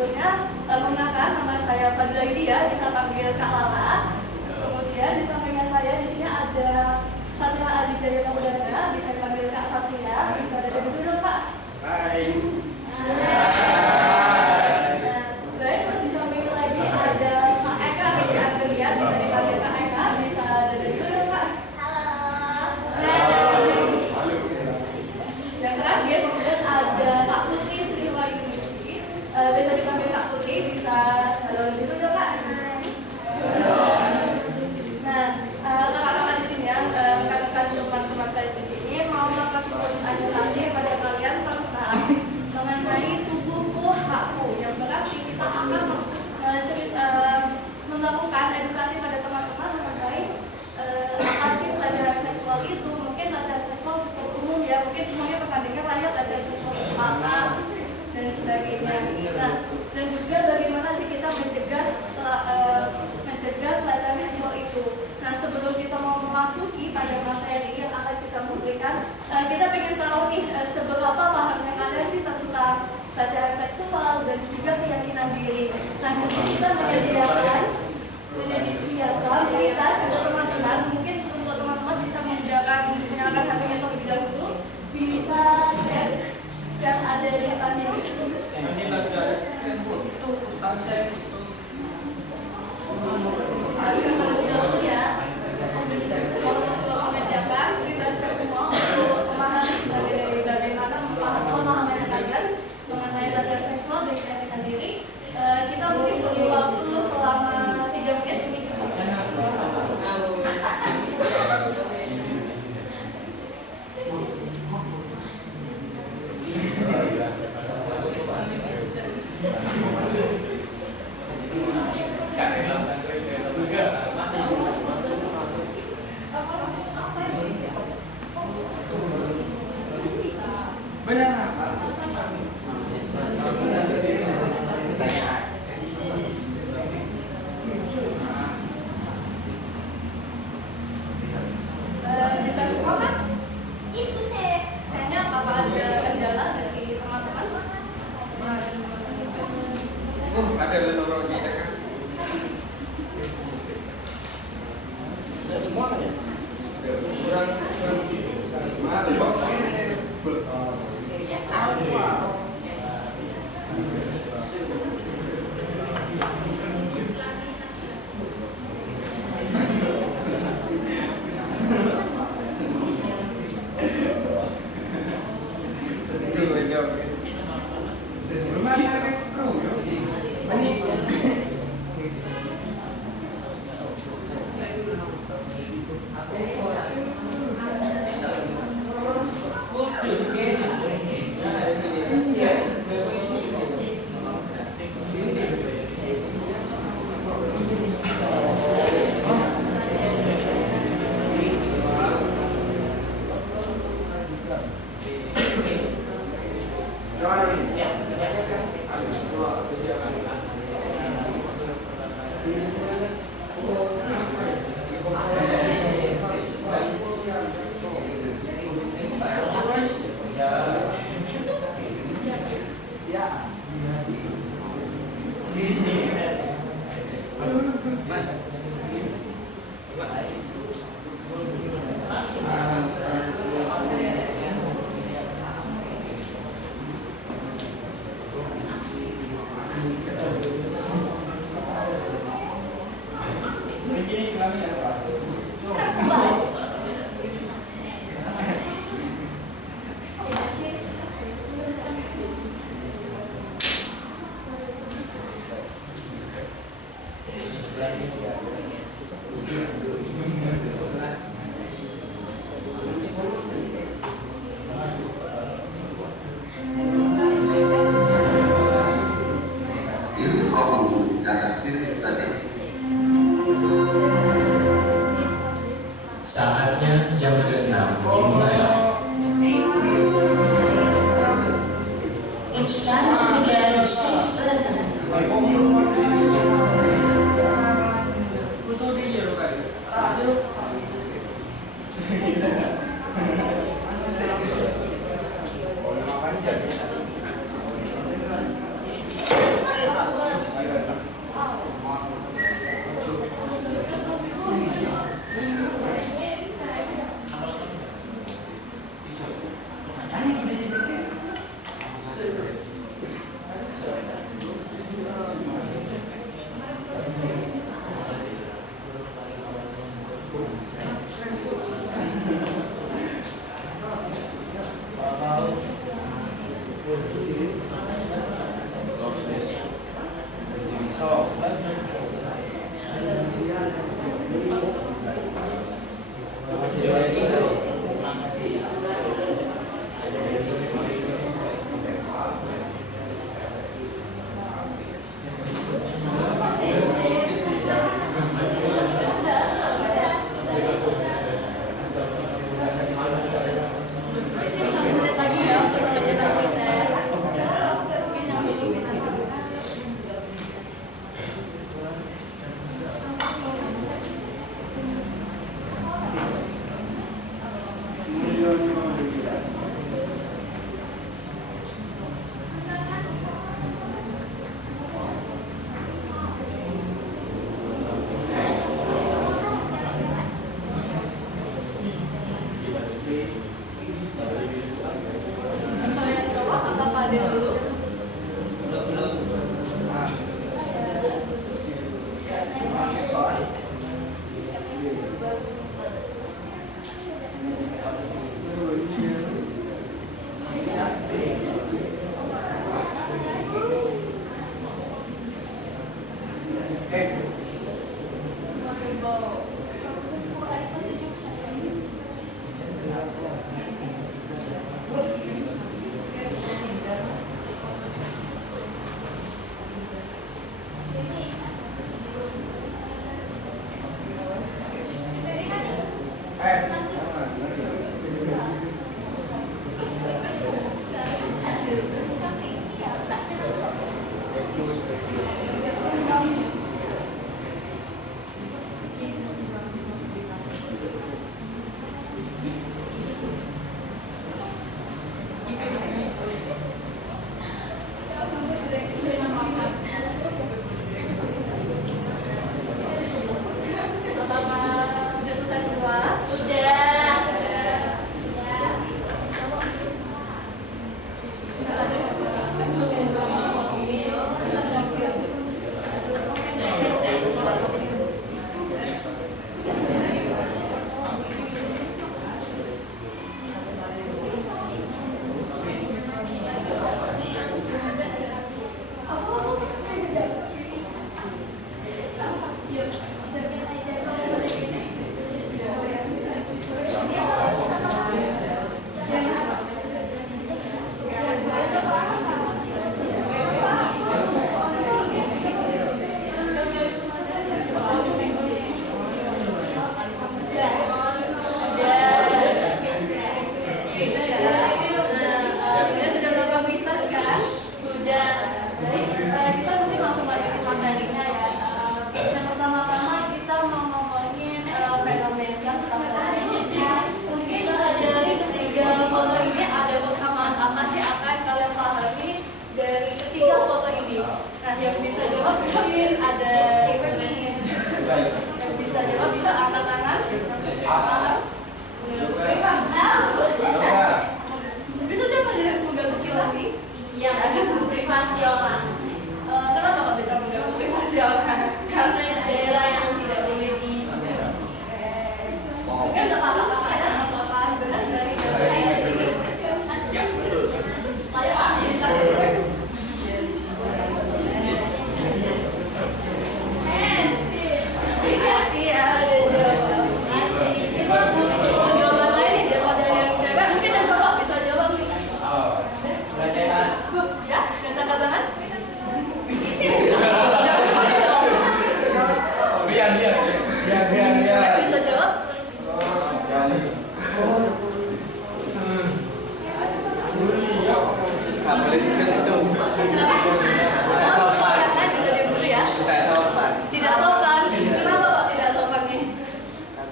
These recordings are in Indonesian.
sebelumnya mengenalkan nama saya Fadila Idia, bisa panggil Kak Lala. Kemudian di sampingnya saya di sini ada Satria Adijaya Pamudana, bisa dipanggil Kak Satria. Bisa ada dulu Pak. Hai. Baik, terus di sampingnya lagi ada Kak Eka Rizky Agelia, bisa dipanggil Kak Eka. Bisa ada dulu Pak. Yang terakhir kemudian ada Kak Putri Sriwayunisi, bisa dipanggil Kak Putri, bisa halo lebih dulu Kak. Nah, kakak-kakak di sini yang kakak teman-teman saya di sini mau melakukan edukasi pada kalian tentang mengenai tubuhku hakku, yang berarti kita akan melakukan edukasi pada teman-teman mengenai apa sih pelajaran seksual itu. Mungkin pelajaran seksual cukup umum ya, mungkin semuanya pernah dengar lah ya pelajaran seksual itu apa dan sebagainya. Nah, dan juga bagaimana sih kita mencegah pelajaran seksual itu. Nah, sebelum kita mau memasuki pada materi yang akan kita berikan, kita pengen tahu nih seberapa pahamnya kalian sih tentang pelajaran seksual dan juga keyakinan diri. Nah, di sini kita menyediakan kualitas untuk teman-teman. Mungkin untuk teman-teman bisa menyediakan menyalakan HP-nya terlebih dahulu, bisa share yang ada di atas ini. Terlebih dahulu ya. Untuk mengerjakan kita semua untuk memahami sebagai bagaimana pemahaman kalian mengenai pelajaran seksual dan keyakinan diri. Kita mungkin beri waktu selama 3 menit ini cukup. Bisa semua kan? Itu sih. Sayangnya apa ada kendala dari teman-teman? Ada leluhurnya kan? Semua kan ya? Kurang Saatnya jam ke-6 dimulai. It's time to begin your sixth lesson.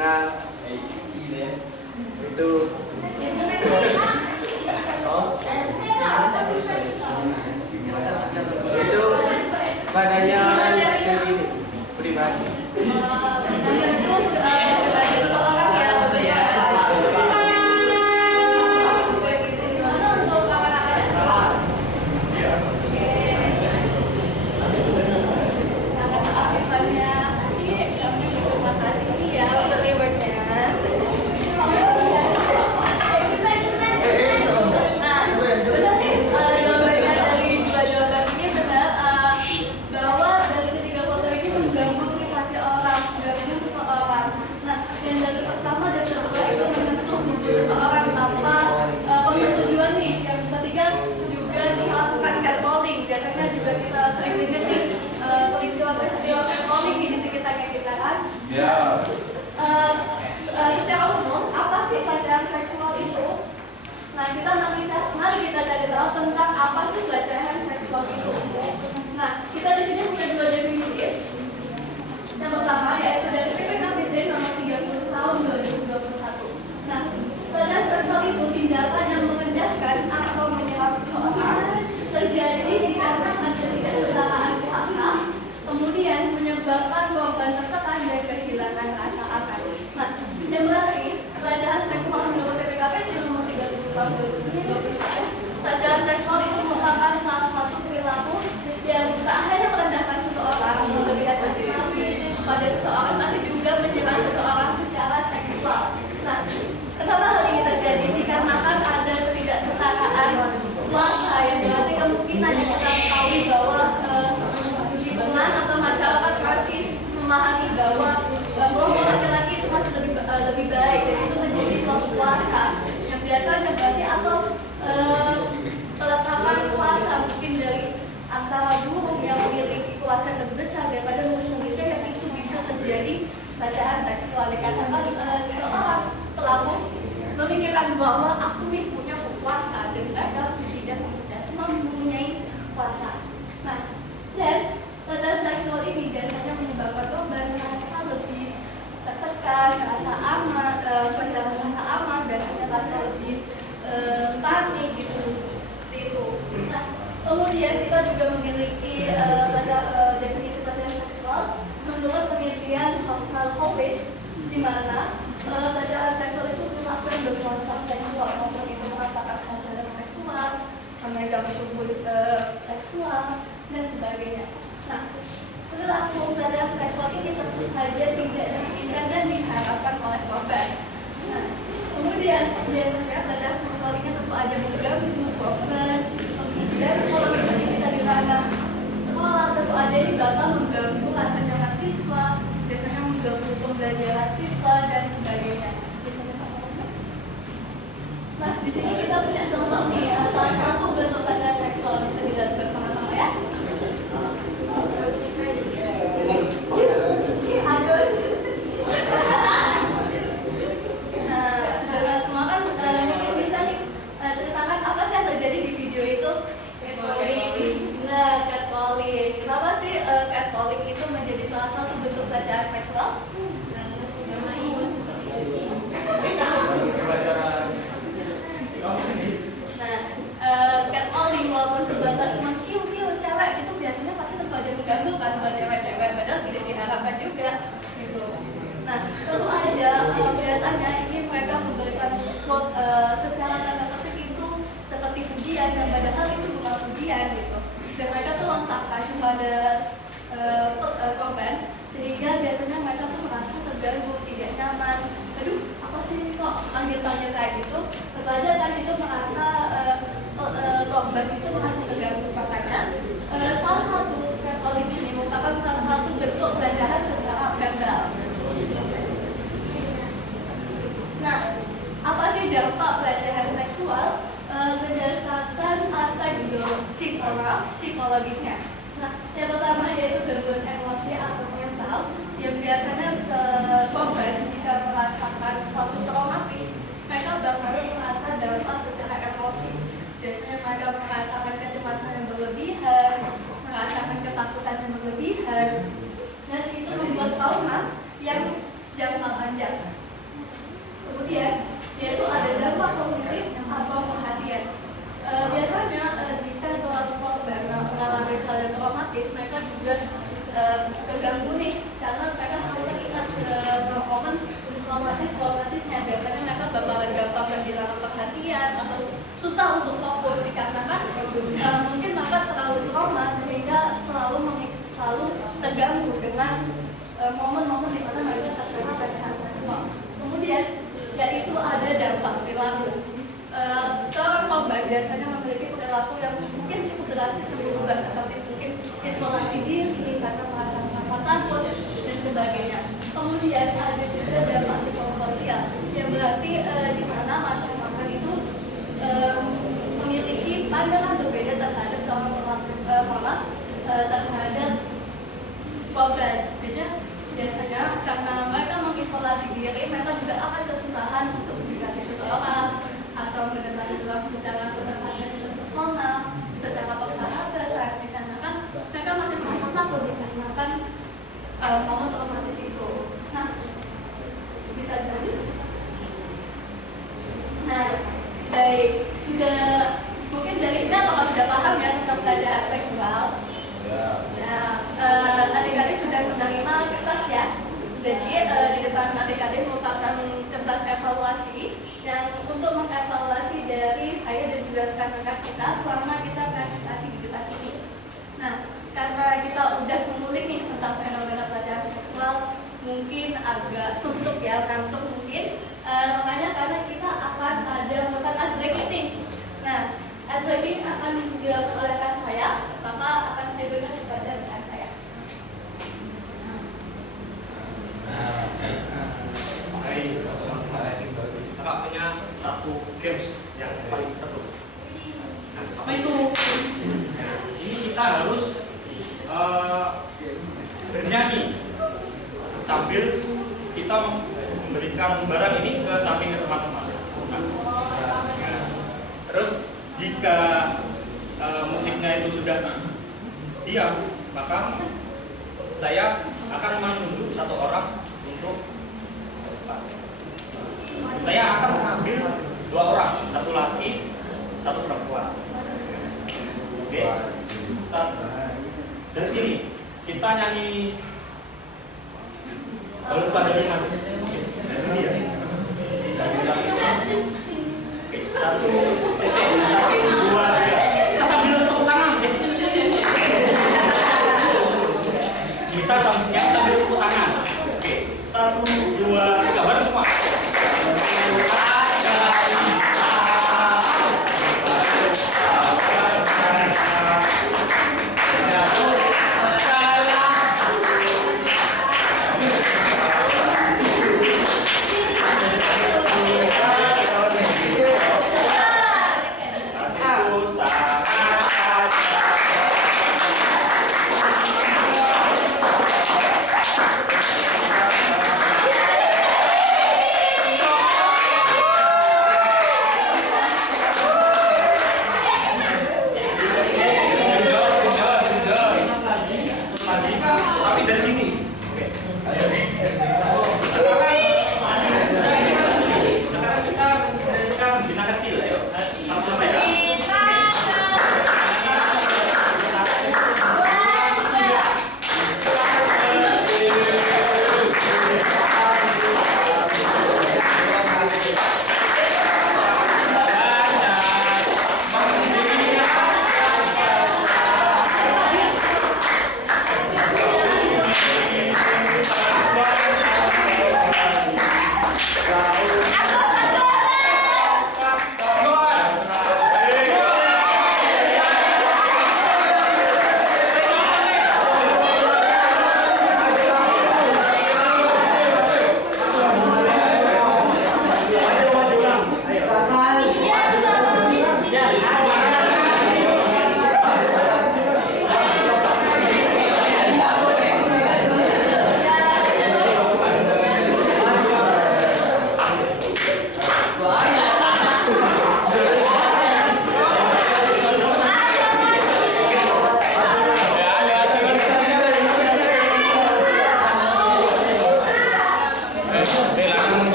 Nah, benar nih, Secara umum, apa sih pelecehan seksual itu? Nah, mari kita cari tahu tentang apa sih pelecehan seksual itu. Nah, kita di sini punya dua definisi. Yang pertama yaitu dari PPKBD nomor 30 tahun 2021. Nah, pelecehan seksual itu tindakan yang merendahkan atau menyerang seseorang terjadi dikarenakan ketidaksetaraan kuasa, kemudian menyebabkan korban tertekan dan kehilangan rasa aman. Nah, yang berarti pelecehan seksual menurut PPKBD nomor 30 tahun 2021, pelecehan seksual itu merupakan salah satu perilaku yang tak hanya merendahkan seseorang atau berlihat caci maki pada seseorang, tapi juga menyerang seseorang secara seksual. Nah, kenapa hal ini terjadi? Dikarenakan ada ketidaksetaraan kuasa, yang berarti kemungkinan yang kita ketahui bahwa lingkungan atau masyarakat masih memahami bahwa kelompok laki-laki itu masih lebih baik, dan itu menjadi suatu kuasa yang biasanya berarti atau peletakan kuasa mungkin dari antara guru yang memiliki kuasa yang lebih besar daripada murid-muridnya, yang itu bisa terjadi pelecehan seksual. Karena seorang pelaku memikirkan bahwa aku nih punya kuasa dan mereka tidak mempunyai kuasa. Nah, dan pelecehan seksual ini biasanya menyebabkan korban merasa lebih tertekan, rasa aman, kehilangan rasa aman, biasanya rasa lebih panik gitu, seperti itu. Nah, kemudian kita juga memiliki definisi pelecehan seksual menurut penelitian Hostel Holbase, di mana pelecehan seksual itu dilakukan bernuansa seksual, maupun itu mengatakan hal terhadap seksual, memegang tubuh seksual, dan sebagainya. Nah, perilaku pelecehan seksual ini tentu saja tidak diinginkan dan diharapkan oleh korban. Nah, kemudian biasanya pelecehan seksual ini tentu aja mengganggu korban. Dan kalau misalnya kita di ranah sekolah, tentu aja ini bakal mengganggu rasa nyaman siswa, biasanya mengganggu pembelajaran siswa dan sebagainya. Nah, di sini kita punya contoh nih, salah satu bentuk pelecehan seksual, bisa dilihat bersama-sama ya. Agus. Nah, saudara semua kan mungkin bisa nih ceritakan apa sih yang terjadi di video itu? Catcalling. Nah, catcalling. Kenapa sih catcalling itu menjadi salah satu bentuk pelecehan seksual? Nah, catcalling walaupun sebatas mengkiu-kiu cewek itu biasanya pasti tentu aja mengganggu kan buat cewek-cewek, padahal tidak diharapkan juga gitu. Nah, tentu aja biasanya ini mereka memberikan secara tanda petik itu seperti pujian, dan padahal itu bukan pujian gitu. Dan mereka tuh lontarkan kepada korban, sehingga biasanya mereka tuh merasa terganggu, tidak nyaman. Aduh, apa sih kok panggil-panggil kayak gitu? Kepada kan itu merasa korban itu merasa terganggu. Makanya salah satu catcalling ini merupakan salah satu bentuk pelecehan secara verbal. Nah, apa sih dampak pelecehan seksual? Berdasarkan aspek psikologisnya. Nah, yang pertama yaitu gangguan emosi atau mental, yang biasanya korban jika merasakan suatu traumatis, mereka bakal merasa dampak secara emosi. Biasanya mereka merasakan kecemasan yang berlebihan, merasakan ketakutan yang berlebihan, dan itu membuat trauma yang jangka panjang. Kemudian yaitu ada dampak kognitif atau perhatian. Biasanya jika suatu korban mengalami hal yang traumatis, mereka juga keganggu nih, karena mereka selalu ingat momen traumatisnya. Biasanya mereka bakalan gampang kehilangan perhatian atau susah untuk fokus, dikarenakan mungkin mereka terlalu trauma sehingga selalu terganggu dengan momen-momen di mana mereka terkena pelecehan seksual. Kemudian yaitu ada dampak perilaku. Seorang korban biasanya memiliki perilaku yang mungkin cukup drastis berubah, seperti mungkin isolasi diri karena merasa takut dan sebagainya. Kemudian ada juga dampak psikososial, yang berarti di mana masyarakat itu memiliki pandangan berbeda terhadap seorang terhadap korban. Jadi biasanya karena mengisolasi diri, mereka juga akan kesusahan untuk mendekati seseorang atau mendekati seseorang secara personal, secara persahabatan, dikarenakan mereka masih merasa takut dikarenakan momen traumatis itu. Nah, bisa jadi. Nah, baik, mungkin dari sini apakah sudah paham ya tentang pelecehan seksual? Nah, adik-adik sudah menerima kertas ya. Jadi di depan adik-adik merupakan kertas evaluasi dan untuk mengevaluasi dari saya dan juga rekan-rekan kita selama kita presentasi di depan ini. Nah, karena kita udah mengulik nih tentang fenomena pelecehan seksual, mungkin agak suntuk ya, kantuk mungkin. Makanya karena kita akan ada melakukan icebreaking. Nah, icebreaking akan dilakukan oleh rekan saya, maka akan saya berikan kepada rekan saya. Kakak punya satu games yang paling seru. Nah, apa itu? Nah, ini kita harus bernyanyi sambil kita memberikan barang ini ke samping ke teman-teman. Nah, terus jika musiknya itu sudah diam, maka saya akan menunjuk satu orang untuk saya akan mengambil dua orang, satu laki, satu perempuan. Oke, dari sini kita nyanyi. Kalau lupa dari mana? Dari sini ya. Oke, satu, dua, tiga. Kita sambil tepuk tangan. Kita sambil tepuk tangan. Oke, satu, dua, tiga, bareng semua.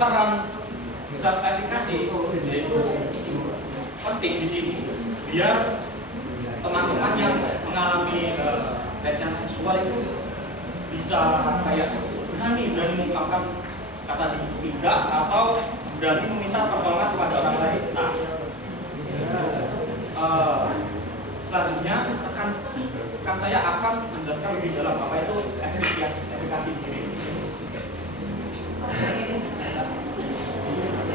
peran self efficacy yaitu penting di sini biar teman-teman yang mengalami pelecehan seksual itu bisa kayak berani mengungkapkan kata tidak atau berani meminta pertolongan kepada orang lain. Nah, selanjutnya kan saya akan menjelaskan lebih dalam apa itu efekasi diri.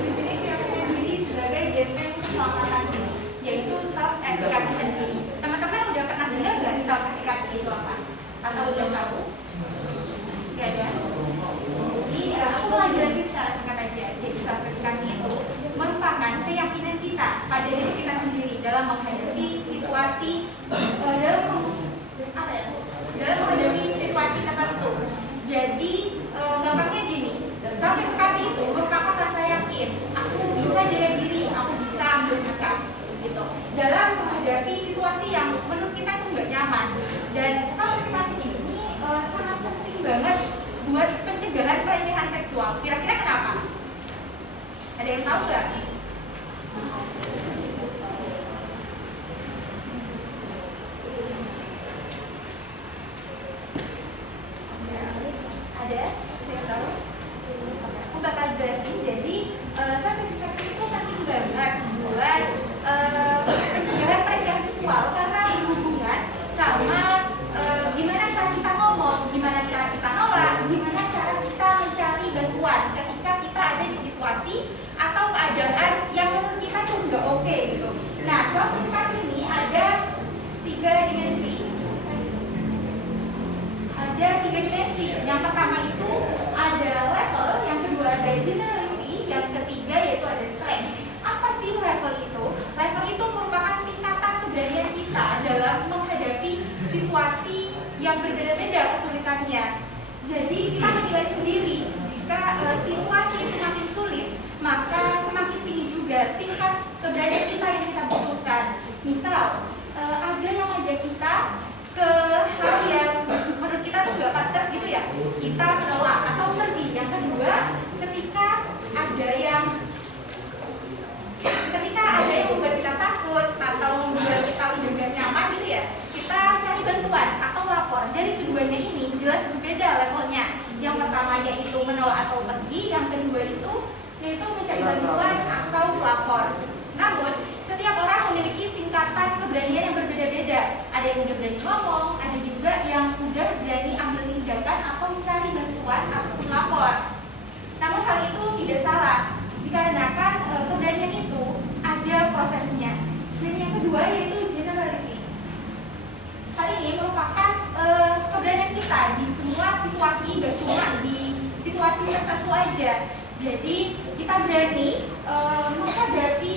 Di sini efekasi diri sebagai benteng keselamatan diri, yaitu self efficacy sendiri. Teman-teman udah pernah dengar nggak self efficacy itu apa? Atau udah tahu? Ya ya. Jadi aku mau jelasin secara singkat aja. Jadi self efficacy itu merupakan keyakinan kita pada diri kita sendiri dalam menghadapi situasi dalam menghadapi situasi tertentu. Jadi gampangnya gini, self efficacy itu merupakan rasa yakin aku bisa jaga diri, aku bisa ambil sikap gitu dalam menghadapi situasi yang menurut kita itu nggak nyaman. Dan self efficacy ini sangat penting banget buat pencegahan pelecehan seksual. Kira-kira kenapa? Ada yang tahu nggak? Ada yang tahu? Aku bakal jelasin. Jadi self efficacy itu penting banget buat pencegahan pelecehan seksual karena berhubungan sama gimana cara kita ngomong, gimana cara kita nolak, gimana cara kita mencari bantuan ketika kita ada di situasi atau keadaan yang menurut kita tuh nggak oke gitu. Nah, self efficacy ini ada tiga dimensi. Yang pertama itu ada level, yang kedua ada generality, yang ketiga yaitu ada strength. Apa sih level itu? Level itu merupakan tingkatan keberanian kita dalam menghadapi situasi yang berbeda-beda kesulitannya. Jadi kita menilai sendiri jika situasi itu makin sulit, maka semakin tinggi juga tingkat keberanian kita yang kita butuhkan. Misal ada yang ngajak kita ke hal yang menurut kita tuh gak pantas gitu ya, kita menolak atau pergi. Yang kedua, ketika ada yang membuat kita takut atau membuat kita udah gak nyaman gitu ya, kita cari bantuan atau lapor. Dari keduanya ini jelas berbeda levelnya. Yang pertama yaitu menolak atau pergi, yang kedua itu yaitu mencari bantuan atau lapor. Namun setiap orang memiliki tingkatan keberanian yang berbeda-beda. Ada yang udah berani ngomong, ada juga yang udah berani ambil tindakan atau mencari bantuan atau lapor. Namun hal itu tidak salah, dikarenakan keberanian itu ada prosesnya. Dan yang kedua yaitu generality. Hal ini merupakan keberanian kita di semua situasi, gak cuma di situasi tertentu aja. Jadi kita berani menghadapi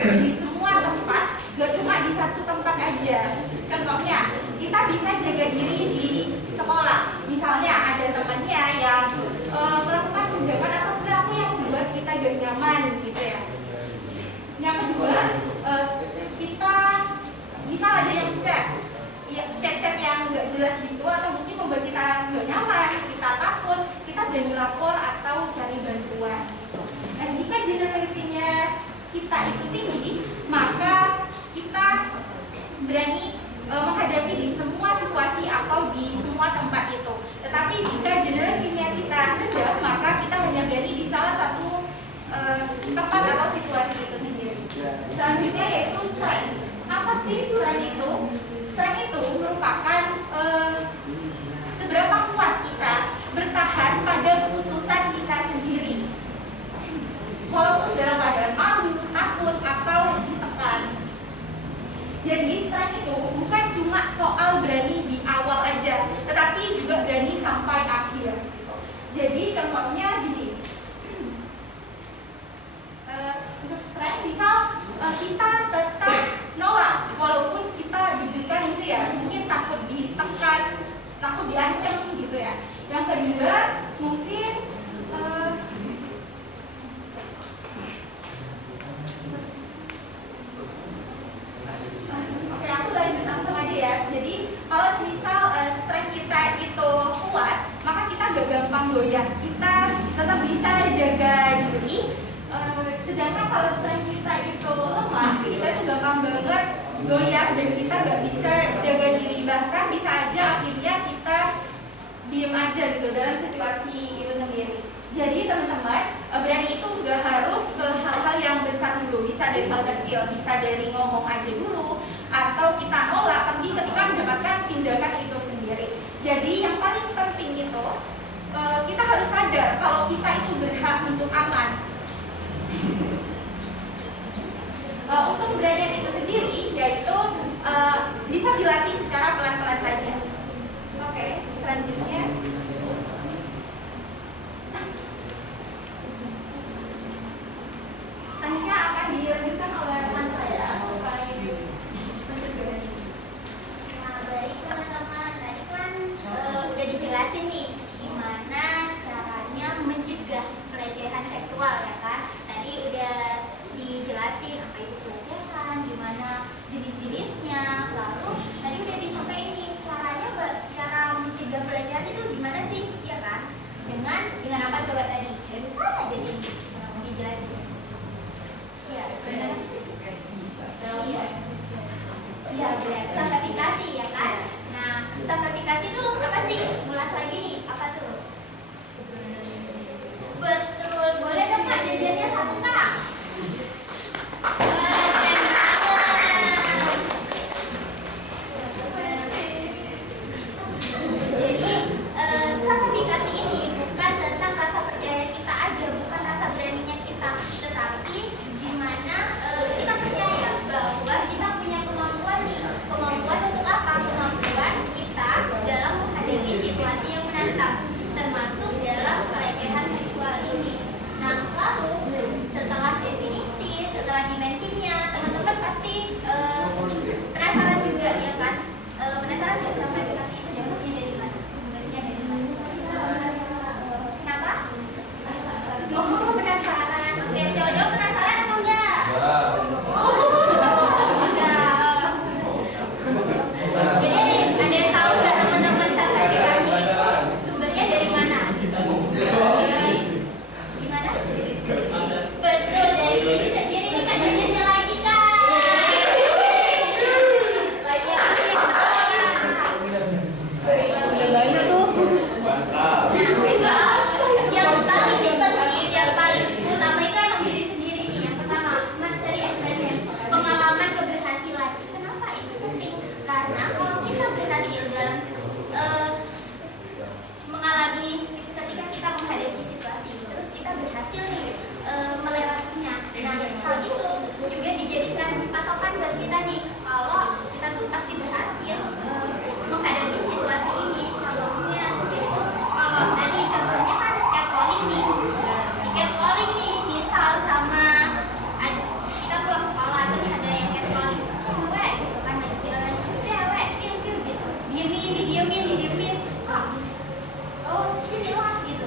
di semua tempat, gak cuma di satu tempat aja. Contohnya, kita bisa jaga diri di sekolah. Misalnya ada temannya yang melakukan tindakan atau perilaku yang membuat kita gak nyaman gitu ya. Yang kedua, kita misal ada yang chat yang gak jelas gitu atau mungkin membuat kita gak nyaman, kita takut, kita berani lapor atau cari bantuan. Dan jika generality-nya kita itu tinggi, maka kita berani menghadapi di semua situasi atau di semua tempat itu. Tetapi jika generality-nya kita rendah, maka kita hanya berani di salah satu tempat atau situasi itu sendiri. Selanjutnya yaitu strength. Apa sih strength itu? Strength itu merupakan seberapa kuat kita bertahan pada keputusan kita sendiri, walaupun dalam keadaan malu, takut, atau ditekan. Jadi strength itu bukan cuma soal berani di awal aja, tetapi juga berani sampai akhir. Jadi contohnya gini, untuk strength misal kita tetap nolak walaupun kita deg-degan gitu ya, mungkin takut ditekan, takut diancam gitu ya. Yang kedua mungkin oke, aku lanjut langsung aja ya. Jadi kalau misal strength kita itu kuat, maka kita gak gampang goyah. Kita tetap bisa jaga diri. Sedangkan kalau strength kita itu lemah, kita itu gampang banget goyah dan kita nggak bisa jaga diri, bahkan bisa aja akhirnya kita diem aja gitu dalam situasi itu sendiri. Jadi teman-teman, berani itu nggak harus ke hal-hal yang besar dulu, bisa dari hal kecil, bisa dari ngomong aja dulu, atau kita nolak pergi ketika mendapatkan tindakan itu sendiri. Jadi yang paling penting itu kita harus sadar kalau kita itu berhak untuk aman. Untuk keberanian itu sendiri yaitu bisa dilatih secara pelan-pelan saja. Oke, selanjutnya akan dilanjutkan oleh rekan saya terkait pencegahan ini. Nah, baik teman-teman, tadi kan udah dijelasin nih gimana caranya mencegah pelecehan seksual ya kan. Tadi udah dijelasin apa itu pelecehan, gimana jenis-jenisnya, lalu tadi udah disampaikan nih cara mencegah pelecehan itu gimana sih, ya kan? Dengan apa coba tadi? Dari sana jadi dijelasin. Iya, benar. Iya, jelas. Sertifikasi ya kan? Nah, sertifikasi itu apa sih? Ulas lagi nih, apa tuh? Betul, boleh dong Kak jajannya satu Kak. Jadi sertifikasi ini bukan tentang rasa percaya kita aja, bukan rasa beraninya kita, tetapi gimana kita percaya bahwa kita punya kemampuan nih. Kemampuan untuk apa? Kemampuan kita dalam menghadapi situasi yang menantang, termasuk dalam pelecehan seksual ini. Nah, lalu setelah definisi, setelah dimensinya, teman-teman pasti penasaran juga ya kan? Penasaran nggak sama edukasi itu dapatnya dari mana? Sumbernya dari mana? Kenapa? Oh, penasaran. Oke, cowok-cowok penasaran apa enggak? Enggak. Jadi ada yang tahu nggak teman-teman sertifikasi itu sumbernya dari mana? Gimana? Betul, dari diri sendiri nih Kak, jajannya lagi Kak. Yang paling utama itu emang diri sendiri nih. Yang pertama, mastery experience, pengalaman keberhasilan. Kenapa itu penting? Karena kalau kita berhasil dalam mengalami ketika kita menghadapi situasi, terus kita berhasil nih melewatinya. Nah, hal itu juga dijadikan patokan buat kita nih, kalau kita tuh pasti berhasil menghadapi situasi ini. Contohnya yaitu kalau tadi contohnya kan catcalling nih, misal sama kita pulang sekolah terus ada yang catcalling cewek gitu kan, lagi jalan cewek piu-piu gitu, didiemin kok, oh sinilah gitu,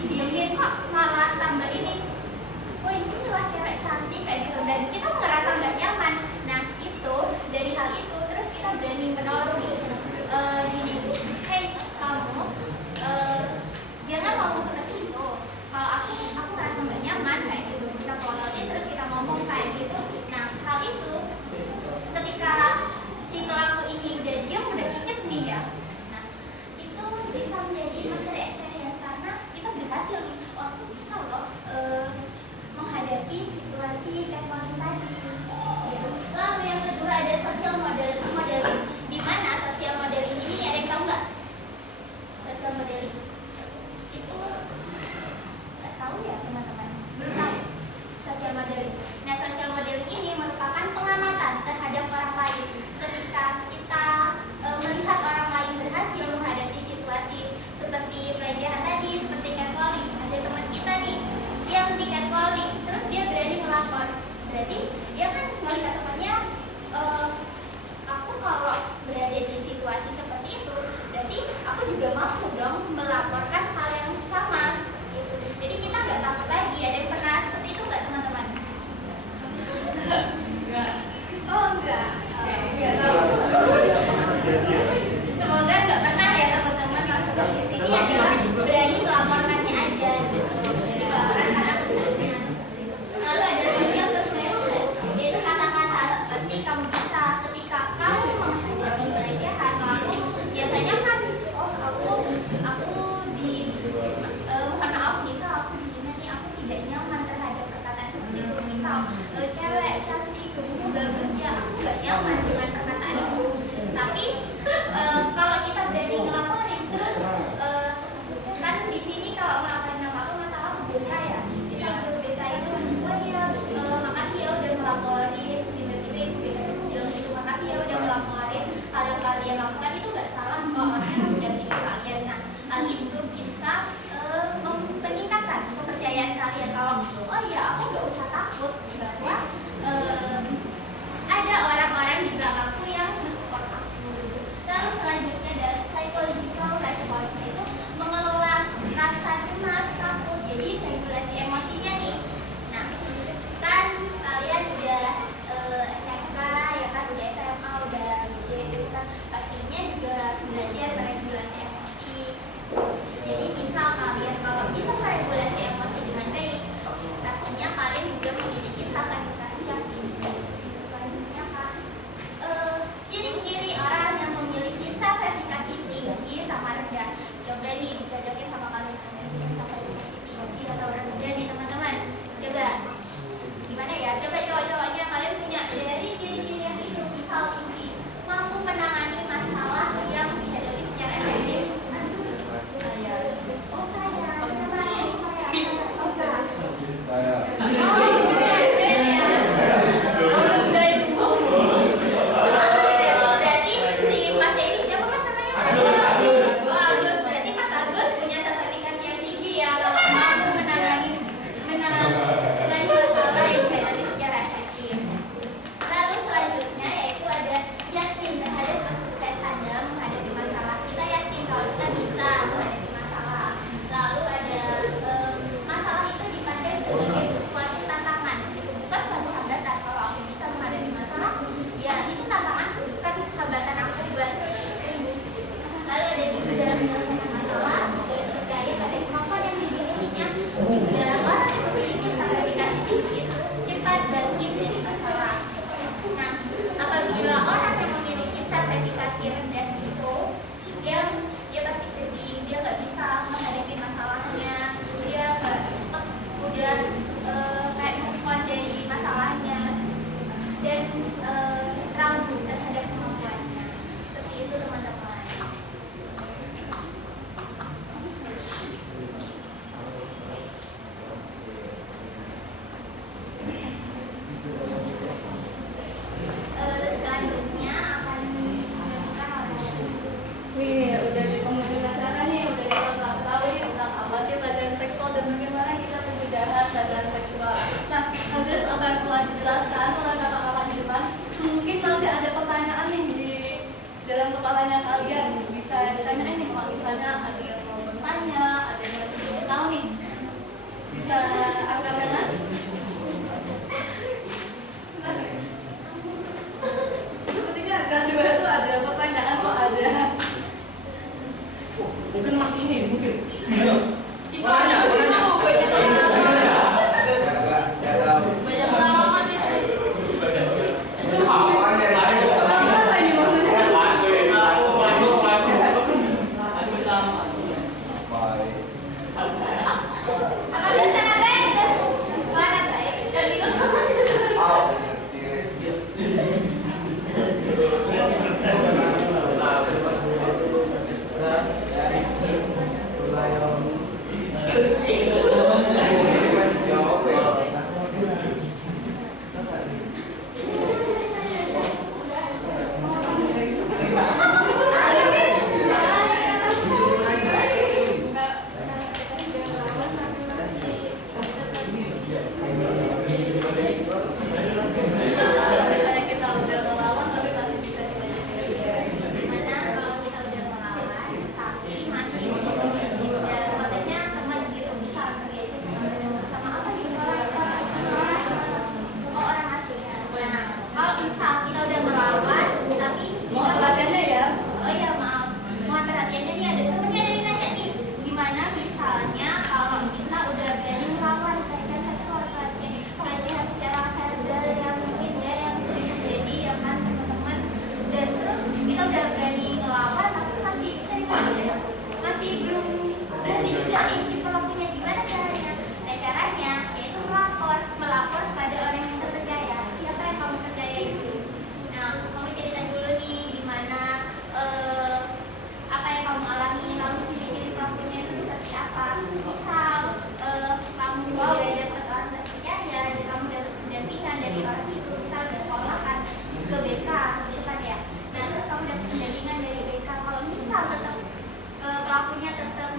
didiemin kok malah tambah ini, woi sinilah cewek cantik kayak gitu, dan kita ngerasa nggak nyaman. Nah itu, dari hal itu terus kita berani menolong nih, gini, hey kamu jangan ngomong seperti itu, kalau aku ngerasa nggak nyaman kayak gitu, kita polotin terus kita ngomong kayak gitu. Nah hal itu ketika si pelaku ini udah diam, udah injek nih ya, nah itu bisa menjadi mastery experience karena kita berhasil nih, oh aku bisa loh menghadapi situasi catcalling tadi gitu. Lalu yang kedua ada social modeling. Di mana social modeling ini, ada yang tahu nggak? Social modeling itu nggak tahu ya teman-teman, belum tahu social modeling. Nah social modeling ini merupakan pengamatan terhadap orang lain. Ketika kita melihat orang lain berhasil menghadapi situasi seperti pelecehan tadi, seperti catcalling, ada teman kita nih yang di catcalling, terus dia berani melapor, berarti dia kan melihat temannya, aku kalau berada di situasi seperti itu, berarti aku juga mampu dong melaporkan hal yang sama gitu. Jadi kita nggak takut lagi. Ada yang pernah seperti itu nggak teman-teman? Oh enggak. Semoga nggak pernah ya teman-teman, langsung di sini adalah berani melaporkannya aja itu bisa meningkatkan kepercayaan kalian kalau oh ya aku nggak usah takut bahwa ada orang-orang di belakangku yang mensupport aku. Lalu selanjutnya ada psychological response, itu mengelola rasa cemas, takut, jadi regulasi emosinya nih. Nah, kan kalian udah SMK ya kan, udah SMA, udah gitu kan, pastinya juga belajar regulasi emosi. Jadi misal kalian kalau bisa meregulasi emosi dengan baik, pastinya kalian juga memiliki stabilitas yang tinggi. Selanjutnya kan ciri-ciri orang yang memiliki self-efficacy tinggi sama rendah. Coba nih dicocokin sama kalian yang self-efficacy tinggi atau rendah nih teman-teman. Coba gimana ya? Coba cowok-cowoknya kalian punya dari ciri-ciri yang itu, misal tinggi, mampu menangani masalah yang dihadapi secara efektif. Oh saya. Berarti si Masnya ini siapa Mas namanya? Oh, Agus. Berarti Mas Agus punya sertifikasi yang tinggi ya, kalau mampu menangani masalah yang dihadapi secara efektif. Lalu selanjutnya yaitu ada yakin terhadap kesuksesan dalam menghadapi masalah. Kita yakin kalau kita bisa menghadapi masalah. Lalu ada masalah itu dipandang sebagai suatu tantangan, itu bukan suatu hambatan. Kalau aku bisa menghadapi masalah, ya itu tantangan, bukan hambatan aku buat. Lalu ada juga dalam menyelesaikan masalah, yaitu percaya pada kemampuan yang dimilikinya. Juga orang yang memiliki stabilitas tinggi itu cepat bangkit dari masalah. Nah, apabila orang yang memiliki self-efficacy rendah itu, dia pasti sedih, dia nggak bisa menghadapi masalahnya, dia nggak udah kayak move on dari masalahnya dan ragu terhadap kemampuannya. Seperti itu teman-teman. Selanjutnya akan dijelaskan oleh Wih, udah di penghujung acara nih, udah kita tahu nih tentang apa sih pelecehan seksual dan bagaimana kita membedakan pelecehan seksual. Nah, habis apa yang telah dijelaskan oleh kakak-kakak di depan, mungkin masih ada pertanyaan nih di dalam kepalanya kalian, bisa ditanyain nih, kalau misalnya ada yang mau bertanya, ada yang masih belum tahu nih, bisa angkat tangan. Sepertinya kan di bawah itu ada pertanyaan kok ada. Mungkin Mas ini mungkin. Itu Tanya. banyak pengalaman ya. Awalnya Apa ini maksudnya? apa bahasa nabai terus mana baik Ya di misalnya kita udah melawan tapi masih bisa dilanjutkan. gimana kalau kita udah melawan tapi masih dalam konteksnya teman gitu, misal kerja sama apa gitu orang asing. Nah, kalau misal kita udah melawan tapi Mohon perhatiannya ya. oh iya maaf, mohon perhatiannya nih, ada temennya ada yang nanya nih, gimana misalnya kalau kita udah berani melawan pelecehan seksual, pelecehan secara verbal yang mungkin ya yang sering terjadi ya kan teman-teman, dan terus kita udah berani ngelawan tapi masih sering aja masih belum berhenti juga nih di pelakunya, gimana caranya? Nah caranya yaitu melapor pada orang yang terpercaya. Siapa yang kamu percaya itu? Nah, kamu cerita dulu nih gimana apa yang kamu alami, lalu ciri-ciri pelakunya itu seperti apa. Misal kamu dapat orang terpercaya dan kamu dapat pendampingan dari orang itu, misal di sekolah kan ke BK gitu kan ya. Nah terus kamu dapat pendampingan dari BK, kalau misal tetap pelakunya tetap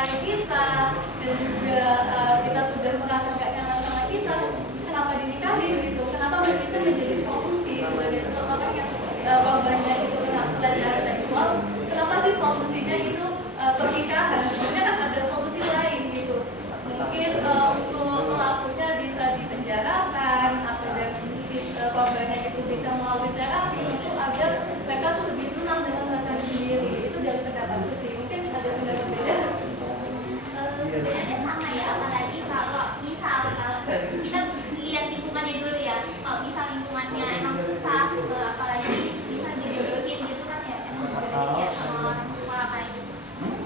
klien kita dan juga kita sudah merasa nggak nyaman sama kita, kenapa dinikahin gitu? Kenapa itu menjadi solusi sebagai seseorang yang korbannya itu kena pelecehan seksual? Kenapa sih solusinya itu pernikahan? Sebenarnya kan ada solusi lain gitu. Mungkin untuk pelakunya bisa dipenjarakan atau dan si korbannya itu bisa melalui terapi untuk agar mereka tuh lebih tenang dengan mereka sendiri. Itu dari pendapatku sih. Mungkin ada pendapat beda. Sebenarnya sama ya, apalagi kalau misal kita lihat lingkungannya dulu ya. Kalau misal lingkungannya emang susah, apalagi misal dijodohin gitu kan ya, emang dijodohin ya sama orang tua kayak gitu.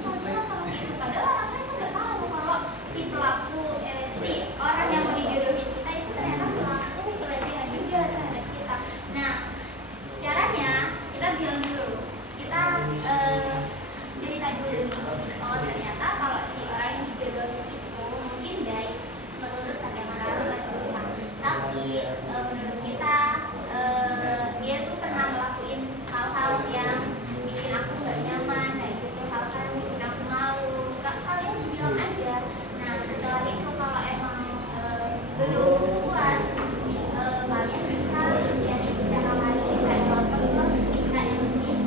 Contohnya sama si itu, padahal orang lain kan nggak tahu kalau si pelaku si orang yang mau dijodohin kita itu ternyata pelaku pelecehan juga terhadap kita. Nah, caranya kita bilang dulu, kita cerita dulu nih, oh ternyata kalau si orang yang dijodohin itu mungkin baik menurut pandangan orang kita, tapi menurut kita dia tuh pernah ngelakuin hal-hal yang bikin aku nggak nyaman, kayak gitu, hal-hal yang bikin aku malu. Kalian bilang aja. Nah setelah itu kalau emang belum puas, kalian bisa cari cara lain kayak dokter kita yang mungkin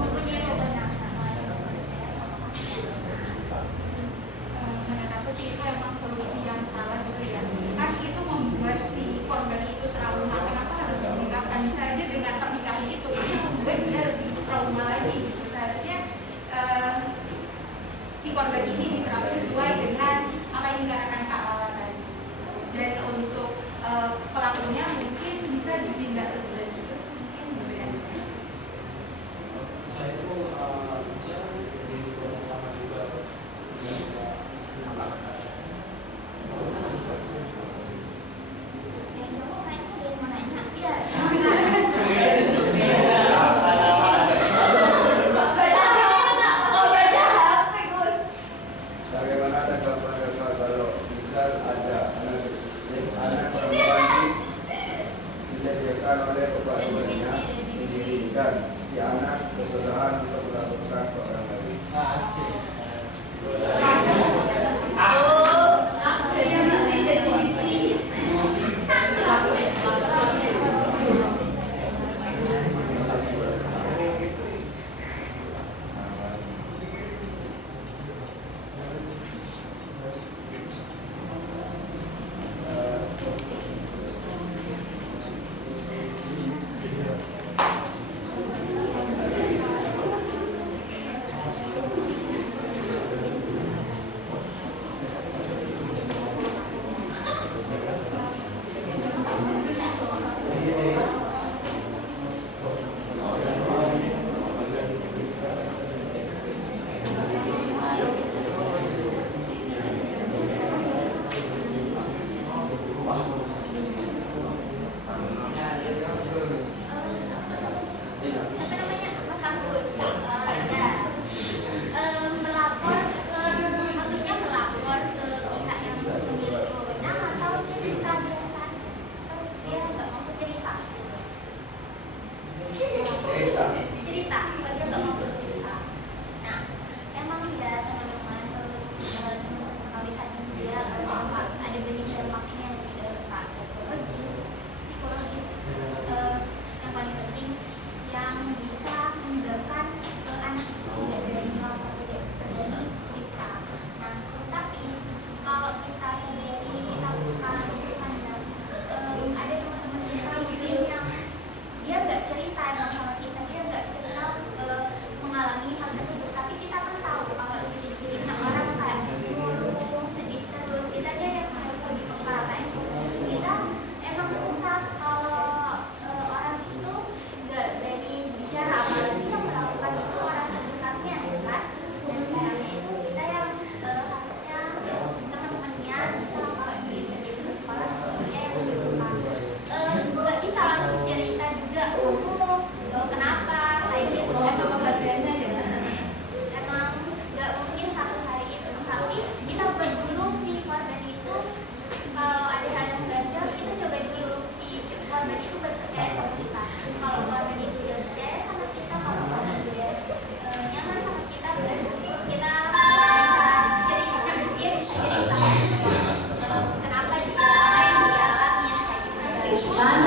mempunyai wewenang sama yang berbeda sama kalian. Menurut aku sih itu emang solusi yang salah gitu ya. Kan itu membuat si korban itu trauma. Kenapa harus dinikahkan? Bisa aja dengan pernikahan itu yang membuat dia lebih trauma lagi gitu. Seharusnya si korban ini diterapi sesuai dengan apa yang dikatakan Kak Lala tadi. Dan untuk pelakunya mungkin bisa dipindah lebih lanjut, mungkin berbeda. Saya itu bisa sama juga anak-anak. Yang kamu nanya dari mananya? Ya, Bagaimana tanggapan Bapak kalau misal ada anak perempuan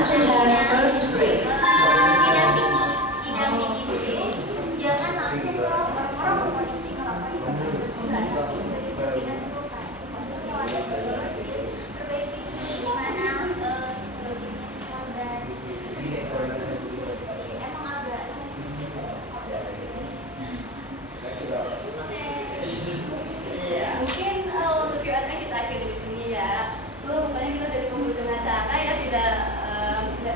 to have first break. didampingi dulu, jangan langsung ke orang kondisi ngerokok di tempat enggak, tapi dengan perbaiki gimana psikologisnya si korban. Emang agak Mungkin untuk Q&A kita akhiri di sini ya. Rupanya kita dari penghujung acara ya, tidak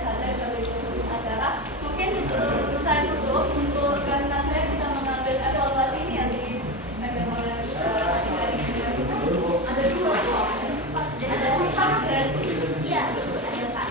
sadar dari penghujung acara. Mungkin sebelum saya tutup, untuk rekan-rekan saya bisa mengambil evaluasi ini yang dipegang oleh ada dua kok, ada empat dan iya ada Pak.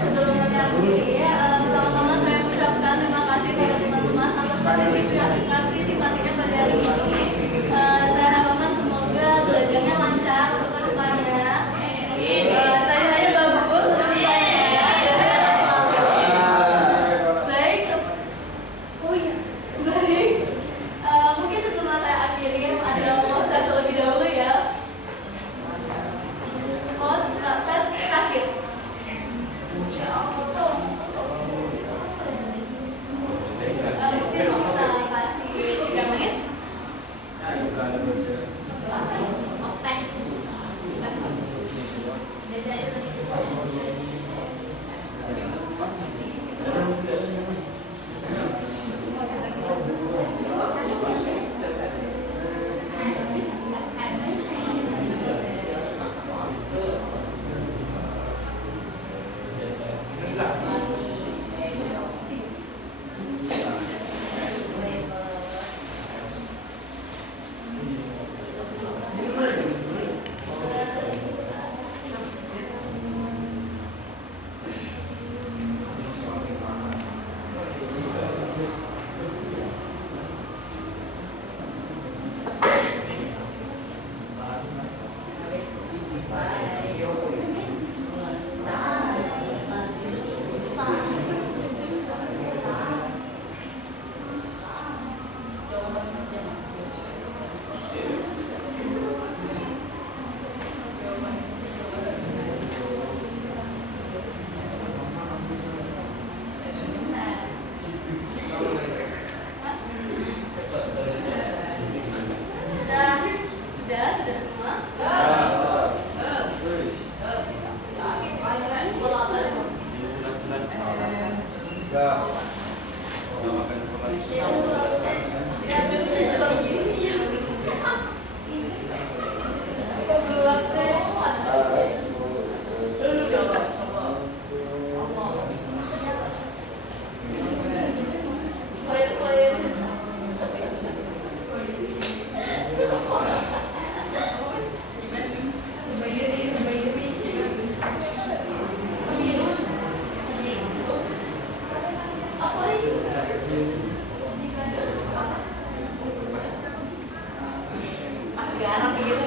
Sebelum mengakhiri ya, pertama-tama saya ucapkan terima kasih kepada teman-teman atas partisipasinya pada hari ini. Saya harapkan semoga belajarnya lancar untuk kedepannya. Tanya-tanya bagus untuk kedepannya dan sehat selalu. Baik, baik. Mungkin sebelum saya akhiri ada proses terlebih dahulu ya. Tes terakhir. Mungkin mau kita kasih 3 menit. Sudah semua? Garang sih gitu.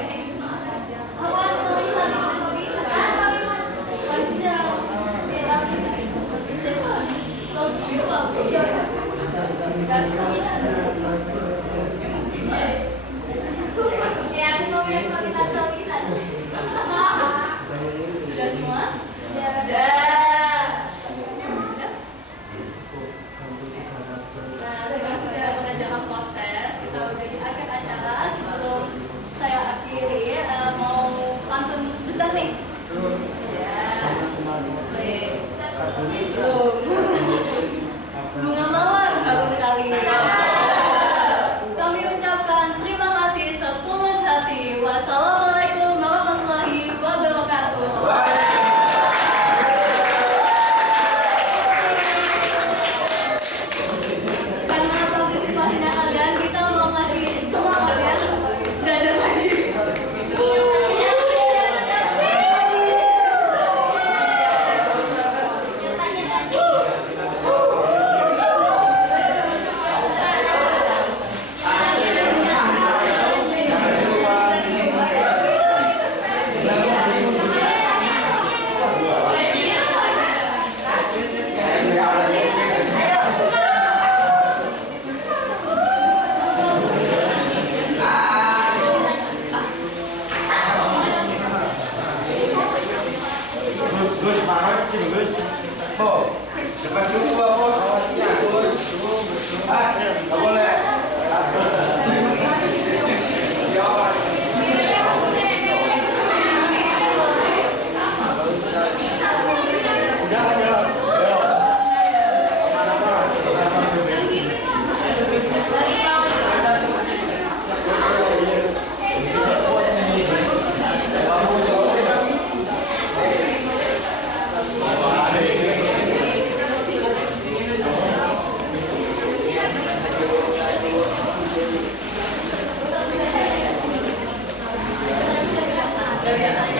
Iya.